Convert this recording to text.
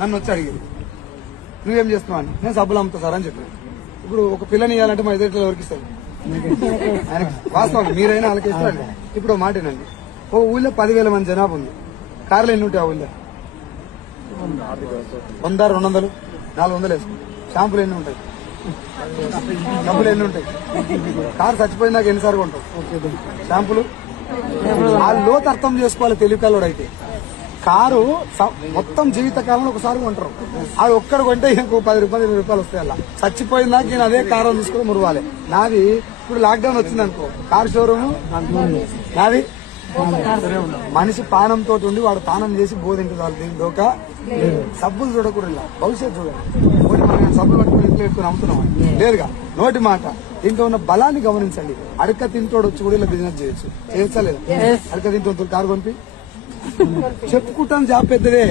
నన్ను వచ్చి అడిగారు. నువ్వేం చేస్తున్నావు అని? నేను సబ్బులు అమ్ముతా సార్ అని చెప్పాను ఇప్పుడు ఒక పిల్లని ఇవ్వాలంటే మా ఎదుటి ఎవరికి ఇస్తారు? వాస్తవం మీరైనా వాళ్ళకి ఇప్పుడు ఒక మాట ఓ ఊళ్ళో పదివేల మంది జనాభా ఉంది. కార్లు ఎన్ని ఉంటాయి ఆ ఊళ్ళో? వంద రెండు వందలు నాలుగు వందలు వేసుకో షాంపులు ఎన్ని ఉంటాయి? డబ్బులు ఎన్ని ఉంటాయి? కారు చచ్చిపోయినాక ఎన్నిసార్లు ఉంటావు షాంపులు? ఆ లోతు అర్థం చేసుకోవాలి తెలివికల్లోడు అయితే. కారు మొత్తం జీవితకాలంలో ఒకసారి కొంటారు. అది ఒక్కడ కొంటే ఇంకో పది రూపాయలు ఇరవై రూపాయలు వస్తాయి అలా. చచ్చిపోయిందాక నేను అదే కారు తీసుకొని మురవాలి. నాది ఇప్పుడు లాక్డౌన్ వచ్చింది అనుకో కార్ షోరూమ్ నాది మనిషి పానంతో ఉండి వాడు పానం చేసి బోధించాలి దీని దోక సబ్బులు చూడకూడదు ఇలా. భవిష్యత్తు చూడండి. నోటి మాట నేను సబ్బులు పట్టుకుని ఇంట్లో పెట్టుకుని అమ్ముతున్నాం లేదుగా. నోటి మాట. దీంట్లో ఉన్న బలాన్ని గమనించండి. అడక తింటోడు వచ్చి కూడా ఇలా బిజినెస్ చేయొచ్చు. చేయొచ్చా లేదా? అడక తింటోడు కారు కొనిపి. చెప్పుకుంటాను జాబ్ పెద్దదే.